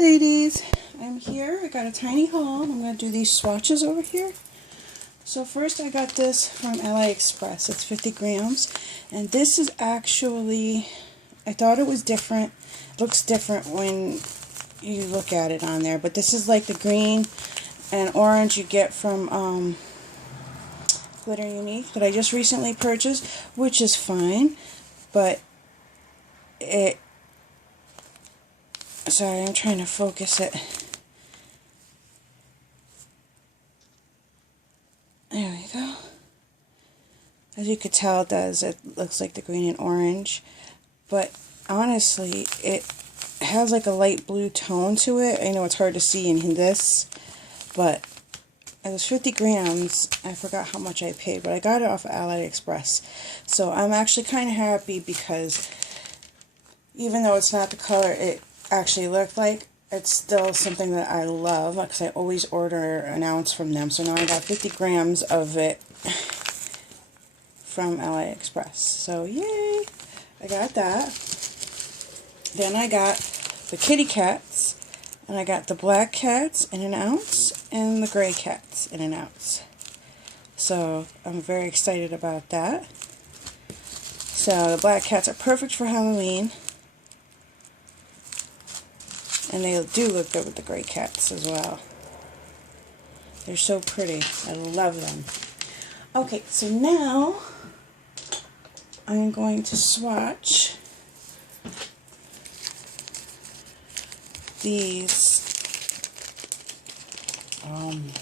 Ladies, I'm here. I got a tiny haul. I'm going to do these swatches over here. So first I got this from AliExpress. It's 50 grams. And this is actually, I thought it was different. It looks different when you look at it on there. But this is like the green and orange you get from Glitter Unique that I just recently purchased, which is fine. But sorry, I'm trying to focus it. There we go. As you could tell, it does. It looks like the green and orange. But honestly, it has like a light blue tone to it. I know it's hard to see in this, but it was 50 grams. I forgot how much I paid, but I got it off of AliExpress. So I'm actually kind of happy because even though it's not the color it actually looked like, it's still something that I love because I always order an ounce from them. So now I got 50 grams of it from AliExpress. So yay! I got that. Then I got the kitty cats, and I got the black cats in an ounce and the gray cats in an ounce. So I'm very excited about that. So the black cats are perfect for Halloween. And they do look good with the gray cats as well. They're so pretty. I love them. Okay, so now I'm going to swatch these. I'm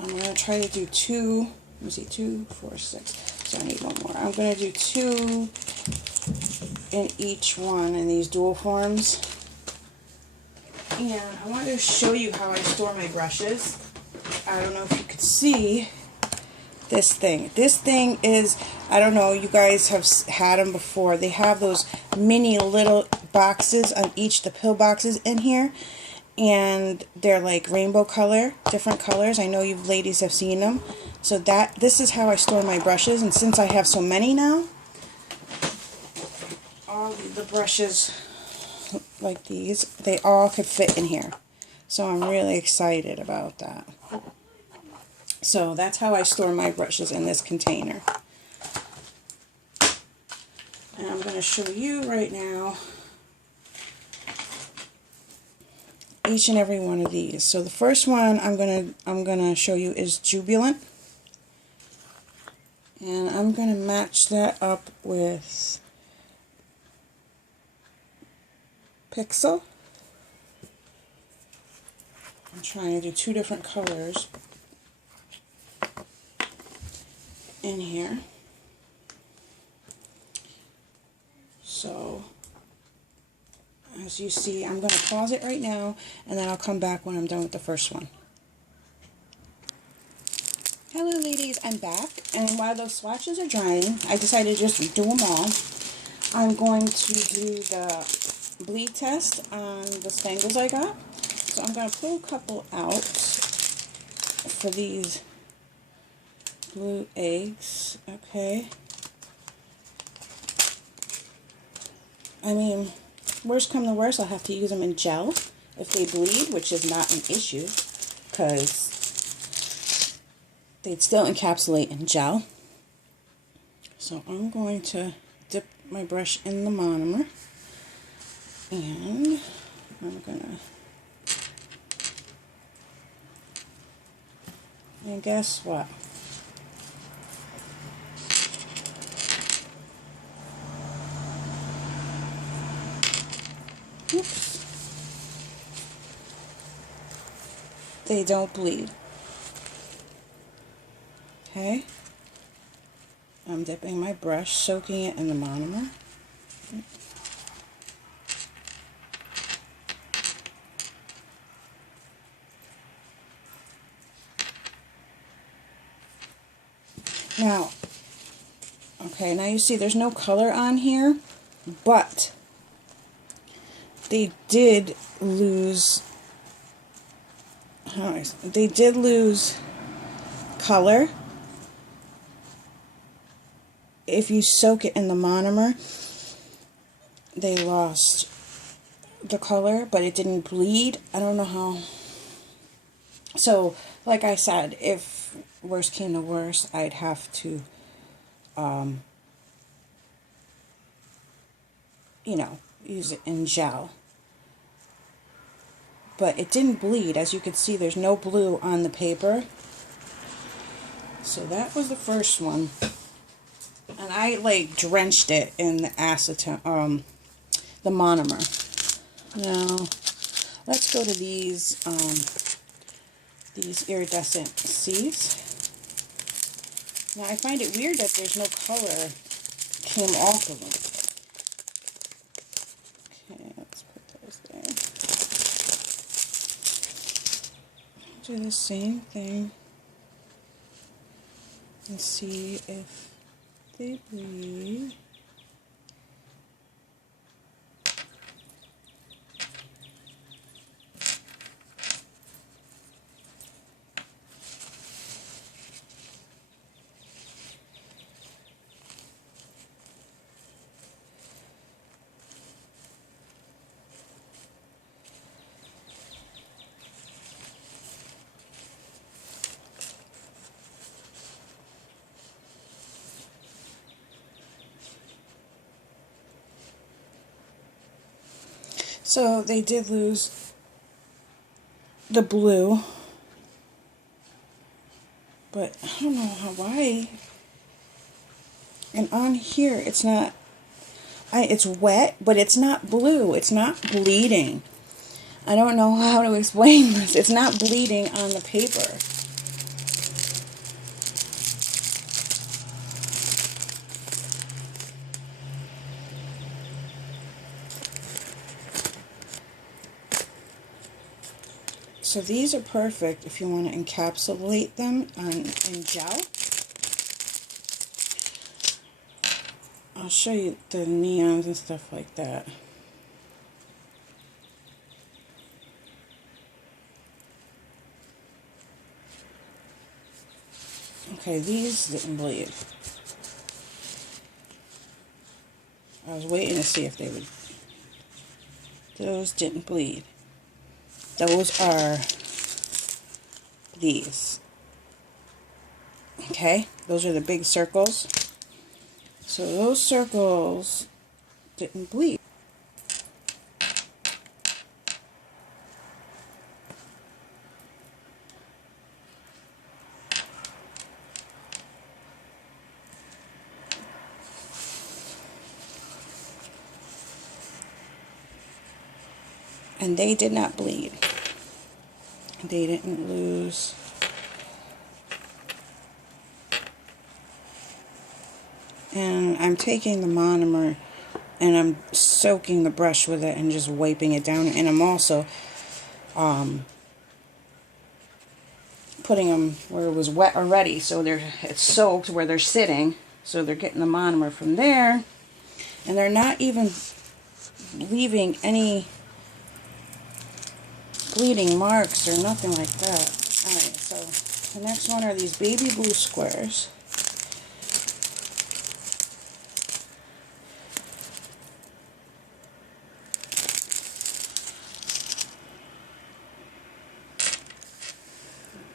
going to try to do two. Let me see, 2, 4, 6. So I need one more. I'm going to do 2 in each one in these dual forms. And I wanted to show you how I store my brushes. I don't know if you could see this thing. This thing is, I don't know, you guys have had them before. They have those mini little boxes on each, the pill boxes in here. And they're like rainbow color, different colors. I know you ladies have seen them. So this is how I store my brushes. And since I have so many now, all the brushes like these, they all could fit in here. So I'm really excited about that. So that's how I store my brushes in this container. And I'm going to show you right now each and every one of these. So the first one I'm gonna show you is Jubilant. And I'm going to match that up with Pixel. I'm trying to do 2 different colors in here. So as you see, I'm going to pause it right now and then I'll come back when I'm done with the first one. Hello ladies, I'm back, and while those swatches are drying, I decided to just do them all. I'm going to do the bleed test on the Spangles I got. So I'm going to pull a couple out for these blue eggs. Okay. I mean, worst come to worst, I'll have to use them in gel if they bleed, which is not an issue because they'd still encapsulate in gel. So I'm going to dip my brush in the monomer. And I'm gonna, and guess what? Oops. They don't bleed. Okay. I'm dipping my brush, soaking it in the monomer. Now, okay, now you see there's no color on here, but they did lose color if you soak it in the monomer. They lost the color, but it didn't bleed. I don't know how. So, like I said, if worst came to worst, I'd have to, you know, use it in gel. But it didn't bleed. As you can see, there's no blue on the paper. So that was the first one. And I, like, drenched it in the acetone, the monomer. Now, let's go to these iridescent C's. Now, I find it weird that there's no color came off of them. Okay, let's put those there. Do the same thing and see if they bleed. So they did lose the blue, but I don't know why. And on here, it's not. It's wet, but it's not blue. It's not bleeding. I don't know how to explain this. It's not bleeding on the paper. So these are perfect if you want to encapsulate them in gel. I'll show you the neons and stuff like that. Okay, these didn't bleed. I was waiting to see if they would. Those didn't bleed. Those are these. Okay, those are the big circles. So those circles didn't bleed. And they did not bleed. They didn't lose. And I'm taking the monomer and I'm soaking the brush with it and just wiping it down. And I'm also putting them where it was wet already, so it's soaked where they're sitting. So they're getting the monomer from there. And they're not even leaving any bleeding marks or nothing like that. Alright, so the next one are these baby blue squares.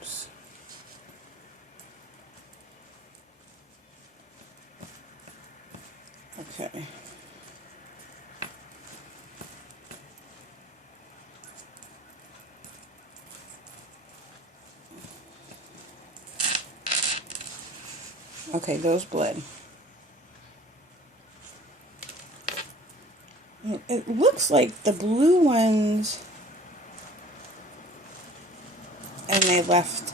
Oops. Okay. Okay, those bled. It looks like the blue ones, and they left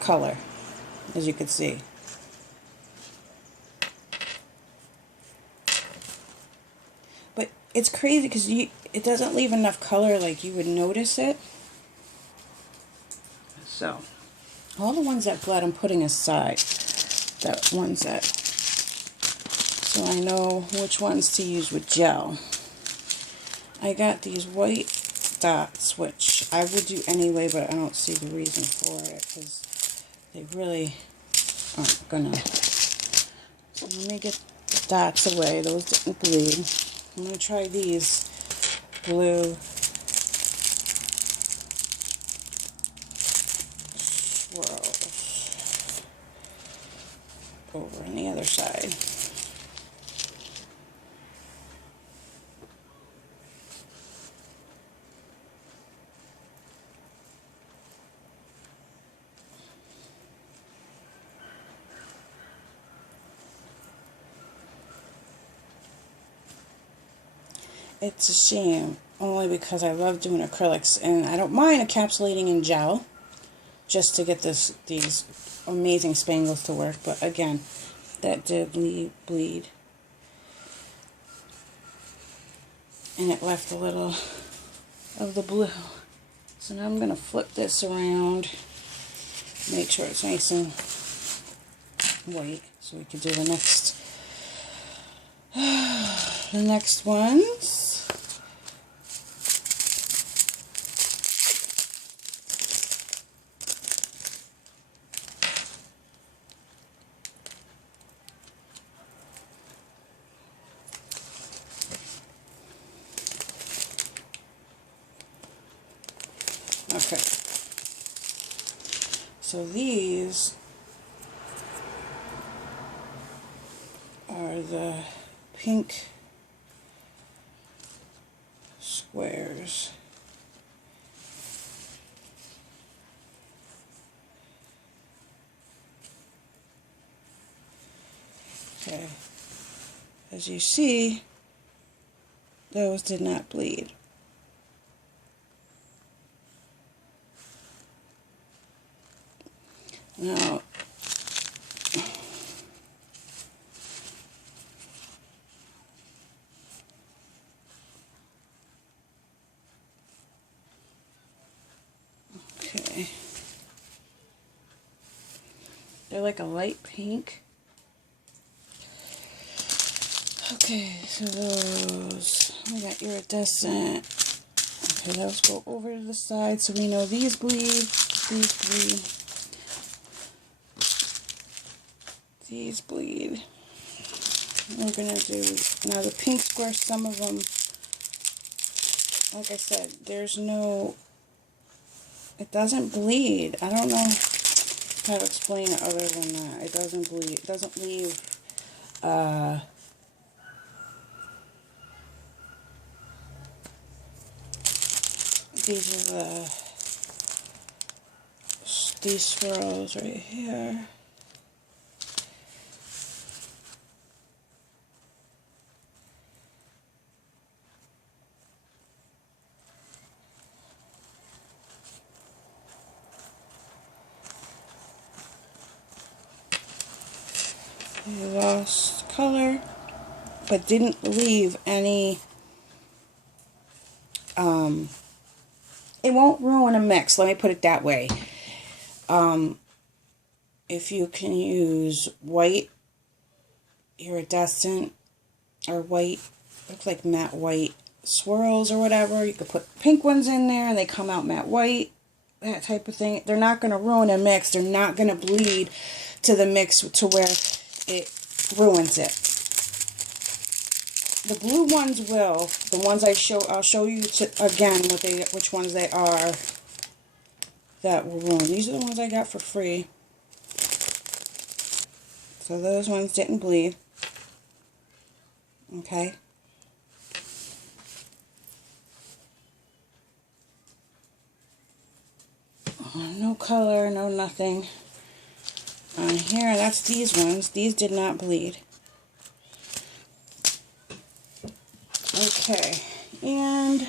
color, as you can see. But it's crazy because it doesn't leave enough color like you would notice it. So, all the ones that bled I'm putting aside. The ones that, so I know which ones to use with gel. I got these white dots, which I would do anyway, but I don't see the reason for it because they really aren't gonna. So let me get the dots away. Those didn't bleed. I'm gonna try these blue it's a shame, only because I love doing acrylics, and I don't mind encapsulating in gel just to get these amazing spangles to work. But again, that did bleed, and it left a little of the blue. So now I'm going to flip this around, make sure it's nice and white, so we can do the next ones. Okay, so these are the pink squares. Okay, as you see, those did not bleed. Now, okay, they're like a light pink. Okay, so those, we got iridescent. Okay, those go over to the side, so we know these bleed, these bleed. We're going to do, now the pink squares, some of them, like I said, there's no, it doesn't bleed. I don't know how to explain it other than that. It doesn't bleed. It doesn't leave, these are these swirls right here. They lost color, but didn't leave any, it won't ruin a mix, let me put it that way. If you can use white iridescent or white, looks like matte white swirls or whatever, you could put pink ones in there and they come out matte white, that type of thing. They're not going to ruin a mix. They're not going to bleed to the mix to where it ruins it. The blue ones will. The ones I'll show you again which ones they are that will ruin. These are the ones I got for free. So those ones didn't bleed. Okay. No color, no nothing on here. That's these ones. These did not bleed. Okay, and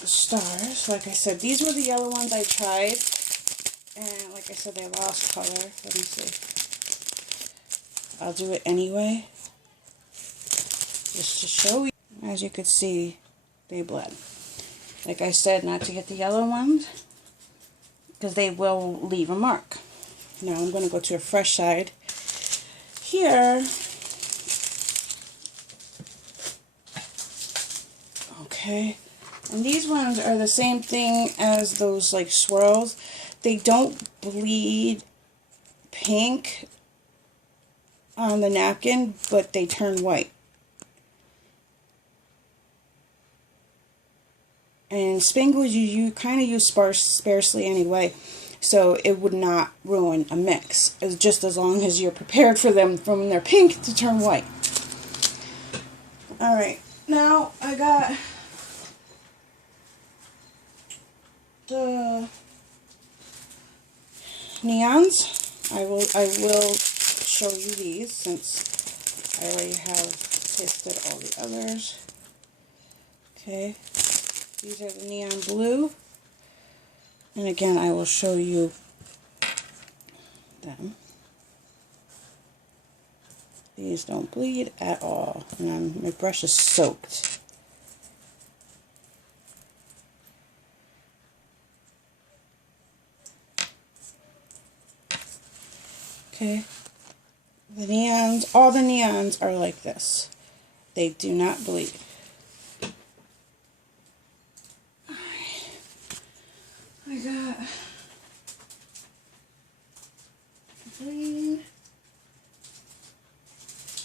the stars, like I said, these were the yellow ones I tried, and like I said, they lost color. Let me see. I'll do it anyway, just to show you. As you could see, they bled. Like I said, not to get the yellow ones, because they will leave a mark. Now I'm going to go to a fresh side. Here, okay, and these ones are the same thing as those like swirls. They don't bleed pink on the napkin, but they turn white. And Spangles you kind of use sparsely anyway, so it would not ruin a mix, just as long as you're prepared for them from their pink to turn white. Alright, now I got the neons. I will show you these since I already have tested all the others. Okay, these are the neon blue. And again, I will show you them. These don't bleed at all. And my brush is soaked. Okay. The neons, all the neons are like this. They do not bleed. I got green.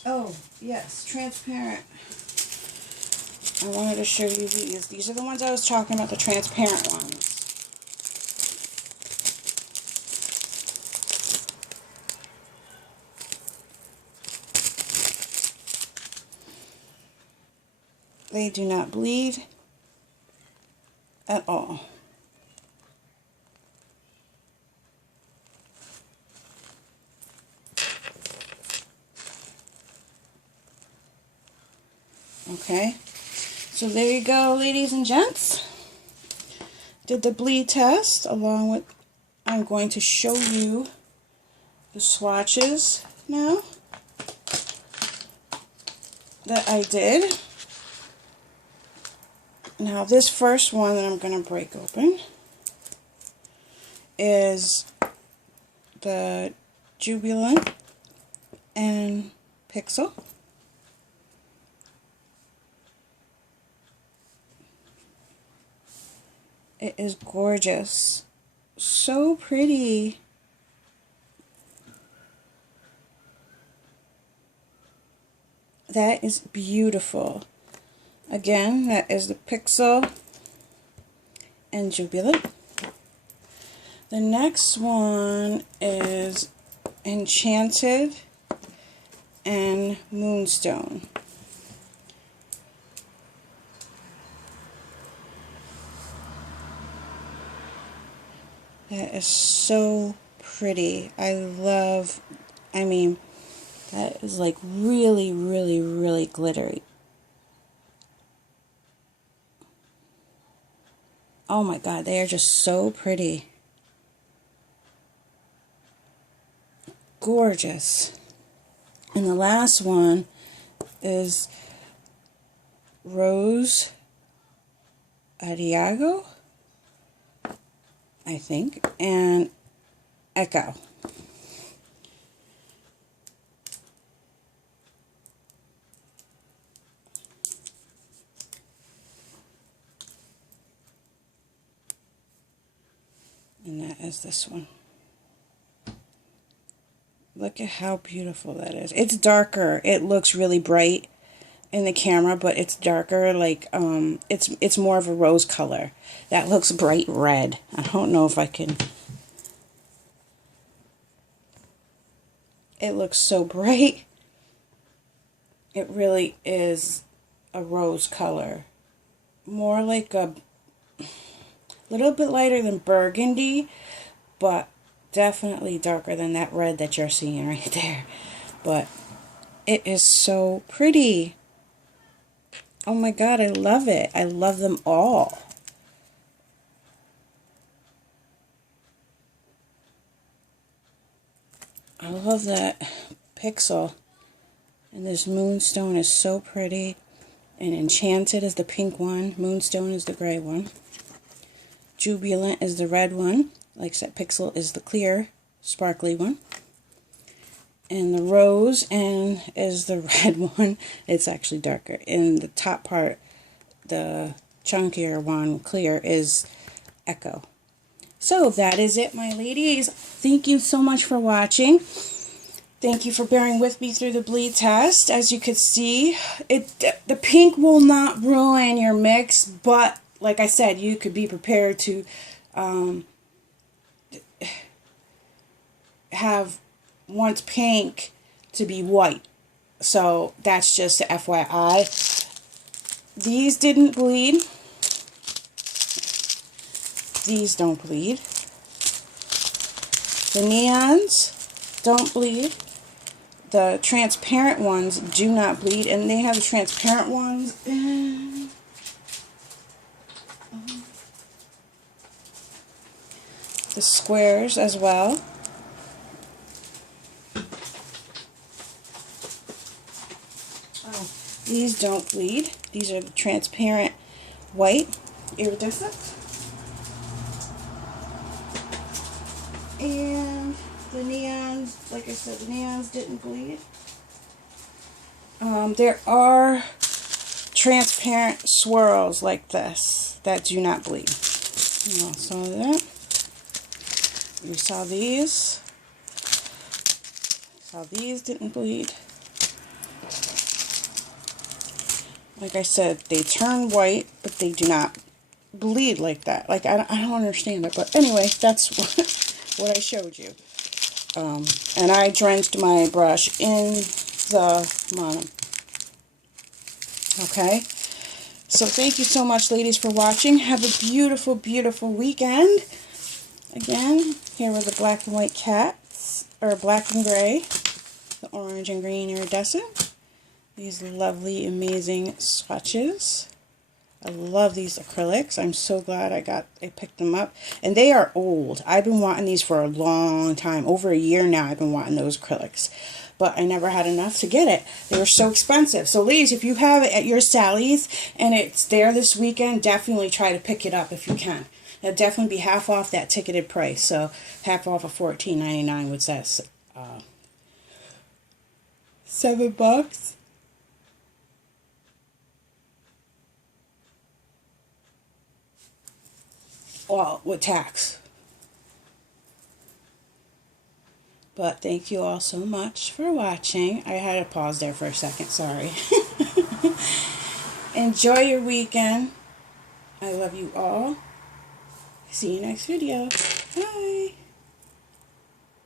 Oh, yes, transparent. I wanted to show you these. These are the ones I was talking about, the transparent ones. They do not bleed at all. Okay, so there you go, ladies and gents. Did the bleed test along with, I'm going to show you the swatches now that I did. Now this first one that I'm going to break open is the Jubilant and Pixel. It is gorgeous. So pretty. That is beautiful. Again, that is the Pixel and Jubilant. The next one is Enchanted and Moonstone. That is so pretty. I mean, that is like really, really, really glittery. Oh my God, they are just so pretty. Gorgeous. And the last one is Rose Adiago, I think, and Echo. And that is this one. Look at how beautiful that is. It's darker. It looks really bright in the camera, but it's darker. Like it's more of a rose color. That looks bright red. I don't know if I can. It looks so bright. It really is a rose color. More like a little bit lighter than burgundy, but definitely darker than that red that you're seeing right there. But it is so pretty. Oh my God, I love it. I love them all. I love that Pixel. And this Moonstone is so pretty. And Enchanted is the pink one. Moonstone is the gray one. Jubilant is the red one. Like I said, Pixel is the clear, sparkly one. And the Rose is the red one. It's actually darker. In the top part, the chunkier one, clear, is Echo. So that is it, my ladies. Thank you so much for watching. Thank you for bearing with me through the bleed test. As you could see, the pink will not ruin your mix, but like I said, you could be prepared to have once pink to be white. So that's just a FYI. These didn't bleed. These don't bleed. The neons don't bleed. The transparent ones do not bleed, and they have the transparent ones in the squares as well. Oh, these don't bleed. These are the transparent white iridescent. And the neons, like I said, the neons didn't bleed. There are transparent swirls like this that do not bleed. You saw that. You saw these. Saw these didn't bleed. Like I said, they turn white, but they do not bleed like that. Like, I don't understand it. But anyway, that's what I showed you. And I drenched my brush in the mono. Okay? So thank you so much, ladies, for watching. Have a beautiful, beautiful weekend. Again, here are the black and white cats, or black and gray, the orange and green iridescent. These lovely, amazing swatches. I love these acrylics. I'm so glad I picked them up. And they are old. I've been wanting these for a long time. Over a year now I've been wanting those acrylics. But I never had enough to get it. They were so expensive. So ladies, if you have it at your Sally's and it's there this weekend, definitely try to pick it up if you can. It'll definitely be half off that ticketed price. So half off of $14.99, which that's $7. Well, with tax. But thank you all so much for watching. I had to pause there for a second, sorry. Enjoy your weekend. I love you all. See you next video. Bye.